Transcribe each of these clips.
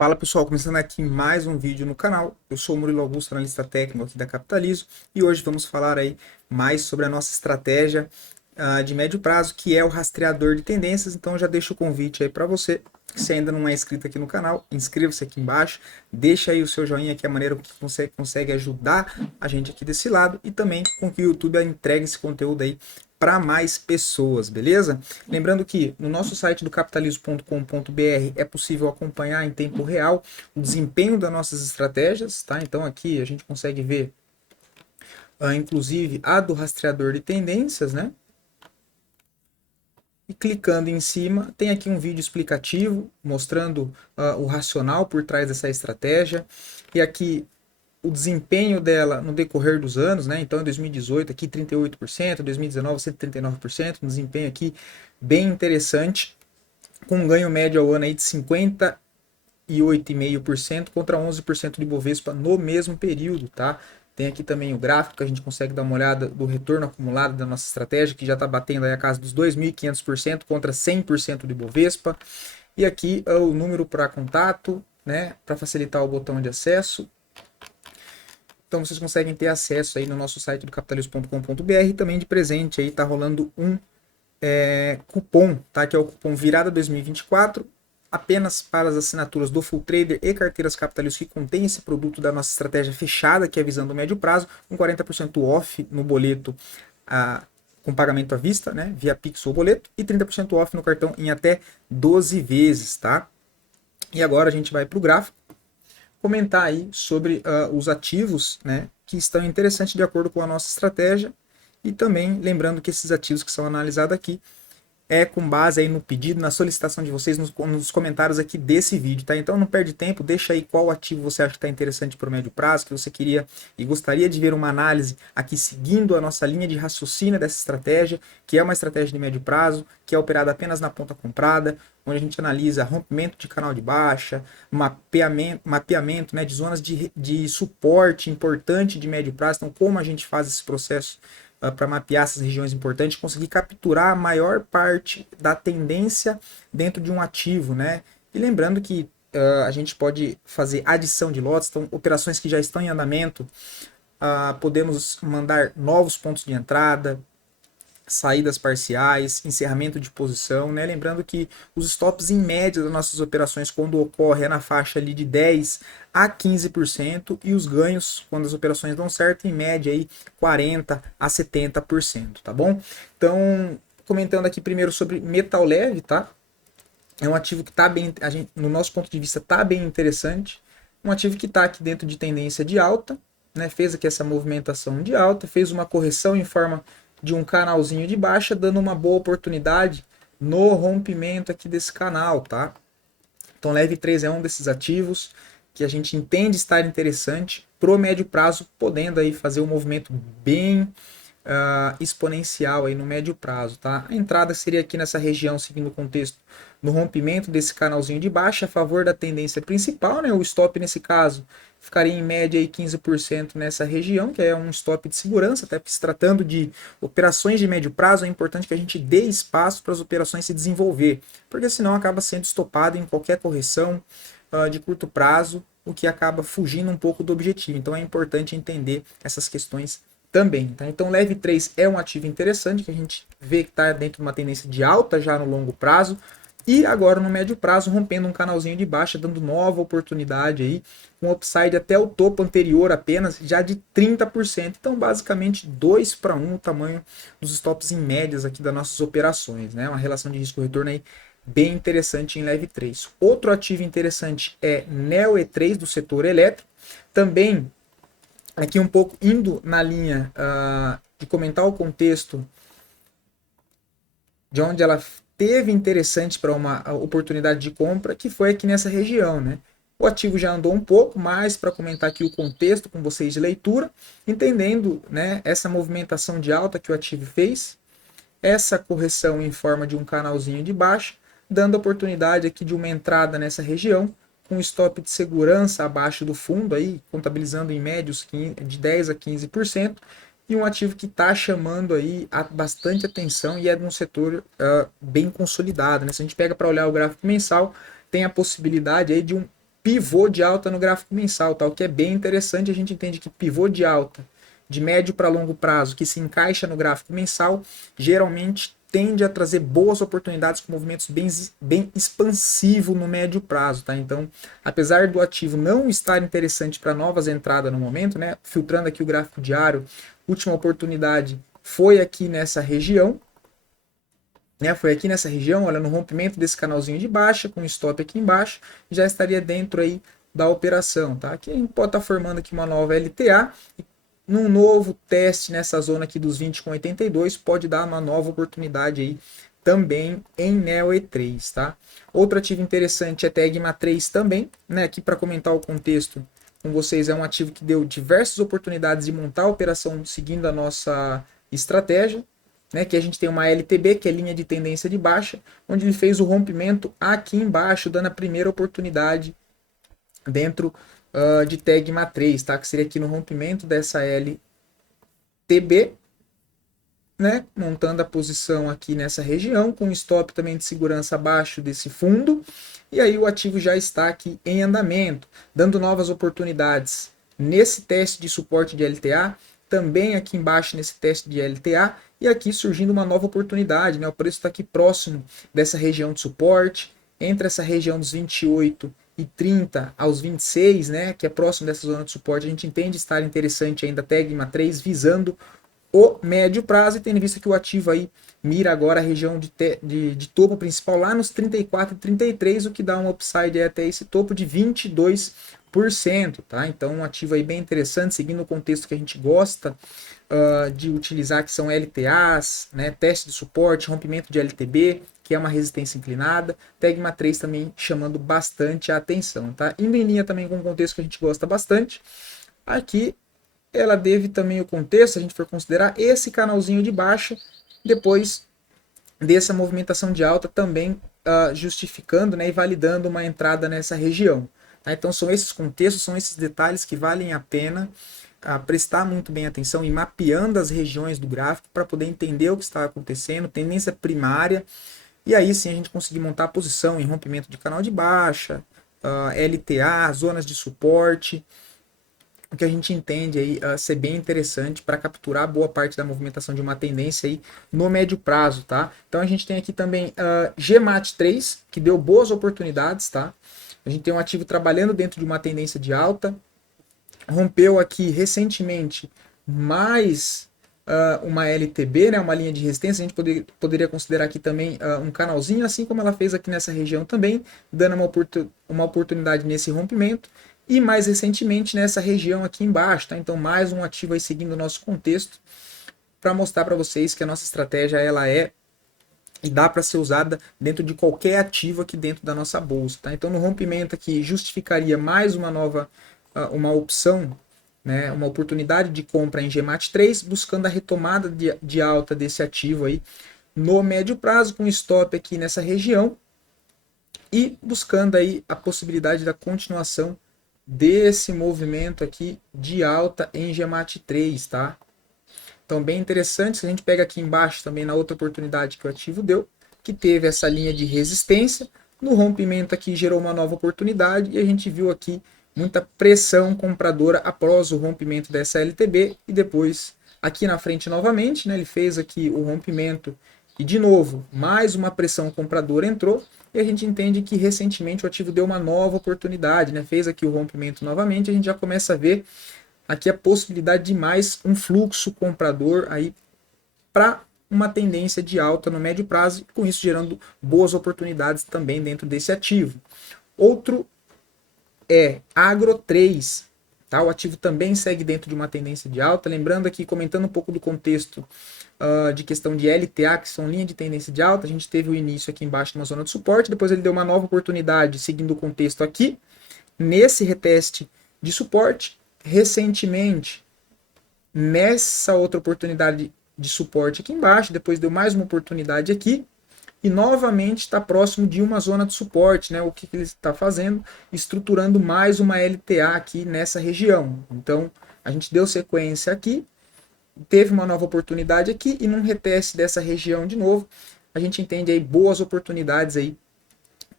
Fala pessoal, começando aqui mais um vídeo no canal. Eu sou o Murilo Augusto, analista técnico aqui da Capitalizo, e hoje vamos falar aí mais sobre a nossa estratégia de médio prazo, que é o rastreador de tendências. Então já deixo o convite aí para você, que se ainda não é inscrito aqui no canal, inscreva-se aqui embaixo, deixa aí o seu joinha, que é a maneira que você consegue ajudar a gente aqui desse lado e também com que o YouTube entregue esse conteúdo aí para mais pessoas, beleza? Lembrando que no nosso site do capitalismo.com.br é possível acompanhar em tempo real o desempenho das nossas estratégias, tá? Então aqui a gente consegue ver, inclusive, a do rastreador de tendências, né? E clicando em cima, tem aqui um vídeo explicativo mostrando o racional por trás dessa estratégia. E aqui o desempenho dela no decorrer dos anos, né? Então, em 2018 aqui 38%, 2019 139%, um desempenho aqui bem interessante, com um ganho médio ao ano aí de 58,5% contra 11% de Bovespa no mesmo período, tá? Tem aqui também o gráfico que a gente consegue dar uma olhada do retorno acumulado da nossa estratégia, que já está batendo aí a casa dos 2.500% contra 100% de Bovespa. E aqui é o número para contato, né, para facilitar o botão de acesso. Então vocês conseguem ter acesso aí no nosso site do capitalismo.com.br e também de presente aí tá rolando um cupom, tá? Que é o cupom Virada 2024, apenas para as assinaturas do Full Trader e carteiras capitalistas que contém esse produto da nossa estratégia fechada, que é visando o médio prazo, com 40% off no boleto com pagamento à vista, né? Via Pix ou boleto, e 30% off no cartão em até 12 vezes, tá? E agora a gente vai para o gráfico comentar aí sobre os ativos, né, que estão interessantes de acordo com a nossa estratégia, e também lembrando que esses ativos que são analisados aqui é com base aí no pedido, na solicitação de vocês nos comentários aqui desse vídeo, tá? Então não perde tempo, deixa aí qual ativo você acha que está interessante para o médio prazo, que você queria e gostaria de ver uma análise aqui seguindo a nossa linha de raciocínio dessa estratégia, que é uma estratégia de médio prazo, que é operada apenas na ponta comprada, onde a gente analisa rompimento de canal de baixa, mapeamento, né, de zonas de suporte importante de médio prazo. Então, como a gente faz esse processo para mapear essas regiões importantes, conseguir capturar a maior parte da tendência dentro de um ativo, né? E lembrando que a gente pode fazer adição de lotes, então operações que já estão em andamento, podemos mandar novos pontos de entrada, saídas parciais, encerramento de posição, né? Lembrando que os stops em média das nossas operações quando ocorre é na faixa ali de 10 a 15% e os ganhos quando as operações dão certo em média aí 40 a 70%, tá bom? Então, comentando aqui primeiro sobre metal leve, tá? É um ativo que está bem, no nosso ponto de vista, está bem interessante. Um ativo que está aqui dentro de tendência de alta, né? Fez aqui essa movimentação de alta, fez uma correção em forma de um canalzinho de baixa, dando uma boa oportunidade no rompimento aqui desse canal, tá? Então, Leve 3 é um desses ativos que a gente entende estar interessante pro médio prazo, podendo aí fazer um movimento bem exponencial aí no médio prazo, tá? A entrada seria aqui nessa região, seguindo o contexto, no rompimento desse canalzinho de baixa, a favor da tendência principal, né? O stop nesse caso ficaria em média aí 15% nessa região, que é um stop de segurança, até porque se tratando de operações de médio prazo, é importante que a gente dê espaço para as operações se desenvolver, porque senão acaba sendo estopado em qualquer correção de curto prazo, o que acaba fugindo um pouco do objetivo. Então é importante entender essas questões também. Tá? Então, Leve 3 é um ativo interessante que a gente vê que está dentro de uma tendência de alta já no longo prazo e agora no médio prazo rompendo um canalzinho de baixa, dando nova oportunidade aí, com upside até o topo anterior apenas já de 30%. Então, basicamente 2 para 1 o tamanho dos stops em médias aqui das nossas operações, né? Uma relação de risco-retorno aí bem interessante em Leve 3. Outro ativo interessante é Neo E3 do setor elétrico, também aqui um pouco indo na linha de comentar o contexto de onde ela teve interessante para uma oportunidade de compra, que foi aqui nessa região, né? O ativo já andou um pouco mais para comentar aqui o contexto com vocês de leitura, entendendo, né, essa movimentação de alta que o ativo fez, essa correção em forma de um canalzinho de baixa, dando oportunidade aqui de uma entrada nessa região, com stop de segurança abaixo do fundo, aí, contabilizando em médios de 10 a 15%, e um ativo que está chamando aí bastante atenção e é de um setor bem consolidado. Né? Se a gente pega para olhar o gráfico mensal, tem a possibilidade aí de um pivô de alta no gráfico mensal, tá? O que é bem interessante, a gente entende que pivô de alta de médio para longo prazo que se encaixa no gráfico mensal, geralmente tende a trazer boas oportunidades com movimentos bem expansivos no médio prazo, tá? Então, apesar do ativo não estar interessante para novas entradas no momento, né? Filtrando aqui o gráfico diário, última oportunidade foi aqui nessa região, né? Foi aqui nessa região, olha, no rompimento desse canalzinho de baixa, com stop aqui embaixo, já estaria dentro aí da operação, tá? Aqui a gente pode estar formando aqui uma nova LTA, e num novo teste nessa zona aqui dos 20,82 pode dar uma nova oportunidade aí também em Neo E3, tá? Outro ativo interessante é Tegma 3 também, né? Aqui para comentar o contexto com vocês, é um ativo que deu diversas oportunidades de montar a operação seguindo a nossa estratégia, né, que a gente tem uma LTB, que é linha de tendência de baixa, onde ele fez o rompimento aqui embaixo, dando a primeira oportunidade dentro de Tegma 3, tá? Que seria aqui no rompimento dessa LTB, né? Montando a posição aqui nessa região, com stop também de segurança abaixo desse fundo, e aí o ativo já está aqui em andamento, dando novas oportunidades nesse teste de suporte de LTA, também aqui embaixo nesse teste de LTA, e aqui surgindo uma nova oportunidade, né? O preço está aqui próximo dessa região de suporte, entre essa região dos 28 e 30 aos 26, né? Que é próximo dessa zona de suporte, a gente entende estar interessante ainda Tegma 3, visando o médio prazo, e tendo visto que o ativo aí mira agora a região de topo principal lá nos 34 e 33, o que dá um upside até esse topo de 22%, tá? Então um ativo aí bem interessante, seguindo o contexto que a gente gosta de utilizar, que são LTAs, né? Teste de suporte, rompimento de LTB, que é uma resistência inclinada, Tegma 3 também chamando bastante a atenção, tá? Indo em linha também com um contexto que a gente gosta bastante, aqui ela deve também o contexto, se a gente for considerar esse canalzinho de baixa, depois dessa movimentação de alta também justificando, né, e validando uma entrada nessa região. Tá? Então são esses contextos, são esses detalhes que valem a pena prestar muito bem atenção e mapeando as regiões do gráfico para poder entender o que está acontecendo, tendência primária, e aí sim a gente conseguir montar a posição em rompimento de canal de baixa, LTA, zonas de suporte, o que a gente entende aí ser bem interessante para capturar boa parte da movimentação de uma tendência aí no médio prazo, tá? Então a gente tem aqui também GMAT 3, que deu boas oportunidades, tá? A gente tem um ativo trabalhando dentro de uma tendência de alta, rompeu aqui recentemente mais uma LTB, né, uma linha de resistência, a gente poderia considerar aqui também um canalzinho, assim como ela fez aqui nessa região também, dando uma oportunidade nesse rompimento, e mais recentemente nessa região aqui embaixo, tá? Então mais um ativo aí seguindo o nosso contexto, para mostrar para vocês que a nossa estratégia ela é e dá para ser usada dentro de qualquer ativo aqui dentro da nossa bolsa, tá? Então no rompimento aqui justificaria mais uma nova, uma opção, né, uma oportunidade de compra em GMAT 3, buscando a retomada de alta desse ativo aí no médio prazo, com stop aqui nessa região, e buscando aí a possibilidade da continuação desse movimento aqui de alta em GMAT 3, tá? Então, bem interessante, se a gente pega aqui embaixo também na outra oportunidade que o ativo deu, que teve essa linha de resistência, no rompimento aqui gerou uma nova oportunidade, e a gente viu aqui muita pressão compradora após o rompimento dessa LTB, e depois aqui na frente novamente, né, ele fez aqui o rompimento, e de novo, mais uma pressão compradora entrou, e a gente entende que recentemente o ativo deu uma nova oportunidade, né? Fez aqui o rompimento novamente, a gente já começa a ver aqui a possibilidade de mais um fluxo comprador aí para uma tendência de alta no médio prazo, com isso gerando boas oportunidades também dentro desse ativo. Outro é Agro 3, tá? O ativo também segue dentro de uma tendência de alta, lembrando aqui, comentando um pouco do contexto de questão de LTA, que são linha de tendência de alta, a gente teve o início aqui embaixo numa zona de suporte, depois ele deu uma nova oportunidade seguindo o contexto aqui, nesse reteste de suporte, recentemente, nessa outra oportunidade de suporte aqui embaixo, depois deu mais uma oportunidade aqui, e novamente está próximo de uma zona de suporte, né? O que ele está fazendo? Estruturando mais uma LTA aqui nessa região. Então, a gente deu sequência aqui, teve uma nova oportunidade aqui, e num reteste dessa região de novo, a gente entende aí boas oportunidades aí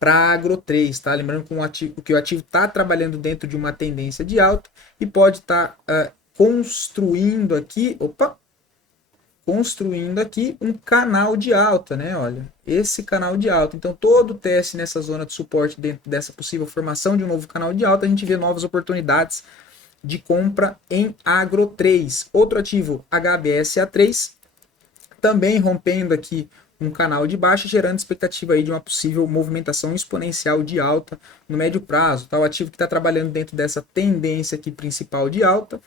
para Agro 3, tá? Lembrando que o ativo está trabalhando dentro de uma tendência de alta e pode estar construindo aqui um canal de alta, né? Olha, esse canal de alta. Então, todo teste nessa zona de suporte, dentro dessa possível formação de um novo canal de alta, a gente vê novas oportunidades de compra em Agro 3. Outro ativo, HBSA3, também rompendo aqui um canal de baixa, gerando expectativa aí de uma possível movimentação exponencial de alta no médio prazo. Tá? O ativo que está trabalhando dentro dessa tendência aqui principal de alta,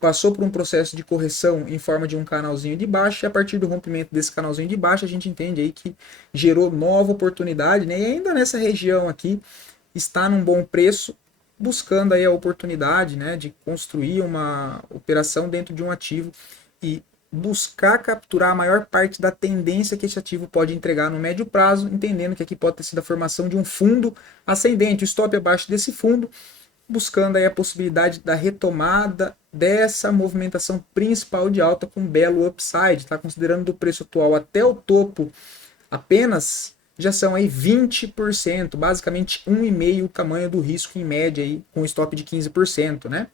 passou por um processo de correção em forma de um canalzinho de baixa, e a partir do rompimento desse canalzinho de baixa, a gente entende aí que gerou nova oportunidade, né? E ainda nessa região aqui, está num bom preço, buscando aí a oportunidade, né, de construir uma operação dentro de um ativo e buscar capturar a maior parte da tendência que esse ativo pode entregar no médio prazo, entendendo que aqui pode ter sido a formação de um fundo ascendente, o stop abaixo desse fundo, buscando aí a possibilidade da retomada dessa movimentação principal de alta com belo upside, tá? Considerando do preço atual até o topo apenas, já são aí 20%, basicamente 1,5 o tamanho do risco em média aí, com stop de 15%, né?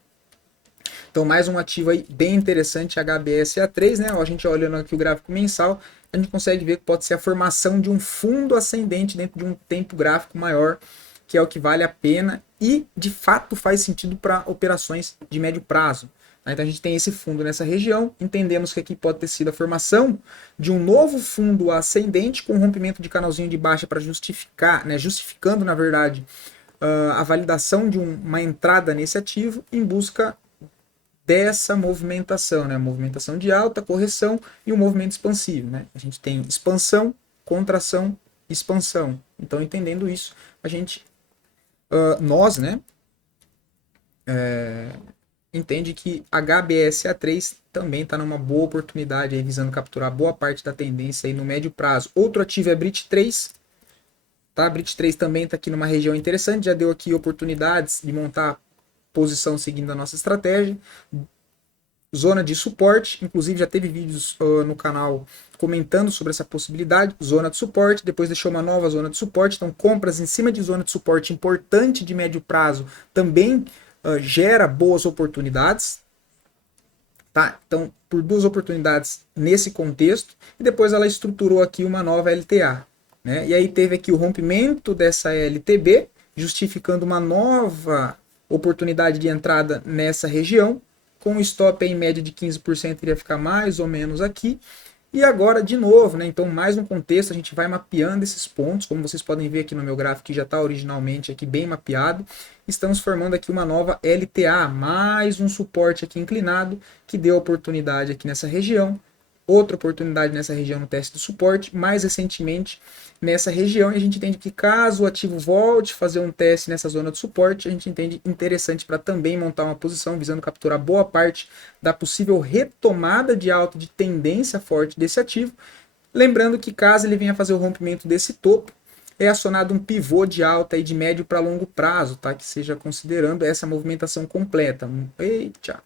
Então, mais um ativo aí bem interessante, HBSA3, né? A gente olhando aqui o gráfico mensal, a gente consegue ver que pode ser a formação de um fundo ascendente dentro de um tempo gráfico maior, que é o que vale a pena e, de fato, faz sentido para operações de médio prazo. Então a gente tem esse fundo nessa região, entendemos que aqui pode ter sido a formação de um novo fundo ascendente com rompimento de canalzinho de baixa para justificar, né, justificando na verdade a validação de uma entrada nesse ativo em busca dessa movimentação, né, movimentação de alta, correção e um movimento expansivo, né? A gente tem expansão, contração, expansão. Então entendendo isso, a gente, nós, né, entende que HBSA3 também está numa boa oportunidade, aí, visando capturar boa parte da tendência aí no médio prazo. Outro ativo é BRIT3, tá? BRIT3 também está aqui numa região interessante, já deu aqui oportunidades de montar posição seguindo a nossa estratégia. Zona de suporte, inclusive já teve vídeos no canal comentando sobre essa possibilidade, zona de suporte, depois deixou uma nova zona de suporte, então compras em cima de zona de suporte importante de médio prazo também gera boas oportunidades, tá? Então, por duas oportunidades nesse contexto, e depois ela estruturou aqui uma nova LTA, né? E aí teve aqui o rompimento dessa LTB, justificando uma nova oportunidade de entrada nessa região, com o stop em média de 15%, iria ficar mais ou menos aqui. E agora, de novo, né? Então, mais um contexto, a gente vai mapeando esses pontos, como vocês podem ver aqui no meu gráfico, que já está originalmente aqui bem mapeado. Estamos formando aqui uma nova LTA, mais um suporte aqui inclinado, que deu oportunidade aqui nessa região. Outra oportunidade nessa região no teste do suporte, mais recentemente nessa região, e a gente entende que caso o ativo volte a fazer um teste nessa zona de suporte, a gente entende interessante para também montar uma posição visando capturar boa parte da possível retomada de alta de tendência forte desse ativo. Lembrando que caso ele venha fazer o rompimento desse topo, é acionado um pivô de alta aí de médio para longo prazo, tá? Que seja considerando essa movimentação completa. Eita!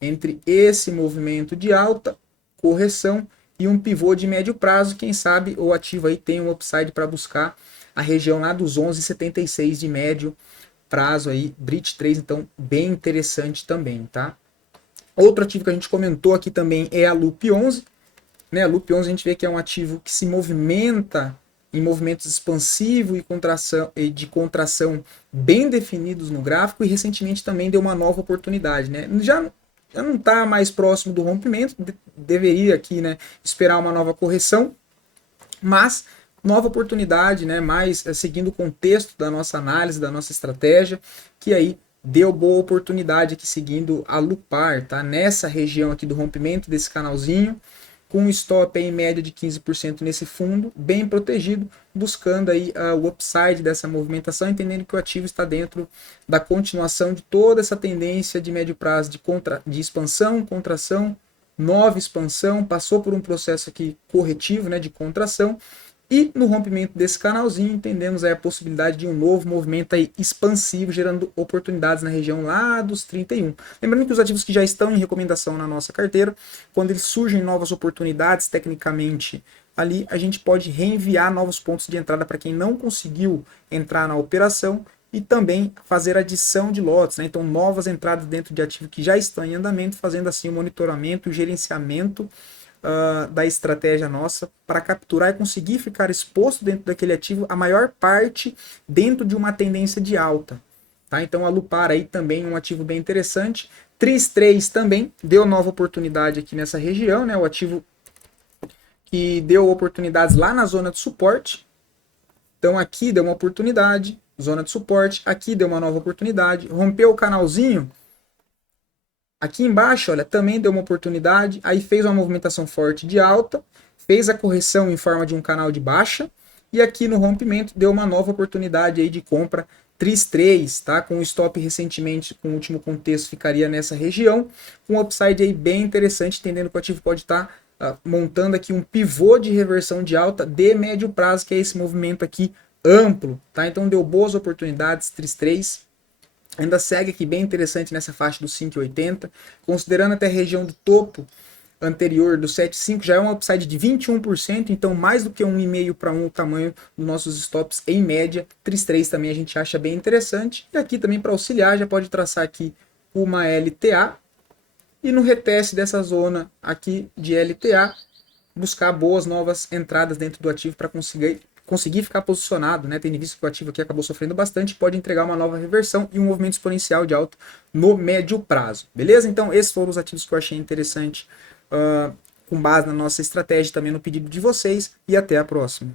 Entre esse movimento de alta, correção e um pivô de médio prazo, quem sabe o ativo aí tem um upside para buscar a região lá dos 11,76 de médio prazo aí, BRIT3, então bem interessante também, tá? Outro ativo que a gente comentou aqui também é a LUP11, né? A LUP11 a gente vê que é um ativo que se movimenta em movimentos expansivo e de contração bem definidos no gráfico, e recentemente também deu uma nova oportunidade, né? Já não está mais próximo do rompimento, deveria aqui, né, esperar uma nova correção, mas nova oportunidade, né, mais seguindo o contexto da nossa análise, da nossa estratégia, que aí deu boa oportunidade aqui seguindo a Lupar, tá? Nessa região aqui do rompimento desse canalzinho, com um stop em média de 15% nesse fundo, bem protegido, buscando aí o upside dessa movimentação, entendendo que o ativo está dentro da continuação de toda essa tendência de médio prazo de expansão, contração, nova expansão, passou por um processo aqui corretivo, né, de contração, e no rompimento desse canalzinho, entendemos aí a possibilidade de um novo movimento aí expansivo, gerando oportunidades na região lá dos 31. Lembrando que os ativos que já estão em recomendação na nossa carteira, quando eles surgem novas oportunidades tecnicamente ali a gente pode reenviar novos pontos de entrada para quem não conseguiu entrar na operação e também fazer adição de lotes, né? Então novas entradas dentro de ativo que já estão em andamento, fazendo assim o monitoramento, o gerenciamento da estratégia nossa para capturar e conseguir ficar exposto dentro daquele ativo a maior parte dentro de uma tendência de alta. Tá? Então a Lupar aí também é um ativo bem interessante. Tris3 também deu nova oportunidade aqui nessa região, né? O ativo que deu oportunidades lá na zona de suporte. Então aqui deu uma oportunidade, zona de suporte, aqui deu uma nova oportunidade, rompeu o canalzinho. Aqui embaixo, olha, também deu uma oportunidade, aí fez uma movimentação forte de alta, fez a correção em forma de um canal de baixa, e aqui no rompimento deu uma nova oportunidade aí de compra Tris3, tá? Com o stop recentemente, com o último contexto, ficaria nessa região, com um upside aí bem interessante, entendendo que o ativo pode estar montando aqui um pivô de reversão de alta de médio prazo, que é esse movimento aqui amplo, tá? Então deu boas oportunidades, Tris3, ainda segue aqui bem interessante nessa faixa dos 5,80, considerando até a região do topo anterior do 7,5 já é um upside de 21%, então mais do que 1,5 para 1 o tamanho dos nossos stops em média. Tris3 também a gente acha bem interessante, e aqui também para auxiliar já pode traçar aqui uma LTA, e no reteste dessa zona aqui de LTA, buscar boas novas entradas dentro do ativo para conseguir ficar posicionado, né? Tendo visto que o ativo aqui acabou sofrendo bastante, pode entregar uma nova reversão e um movimento exponencial de alta no médio prazo. Beleza? Então esses foram os ativos que eu achei interessante com base na nossa estratégia, também no pedido de vocês, e até a próxima.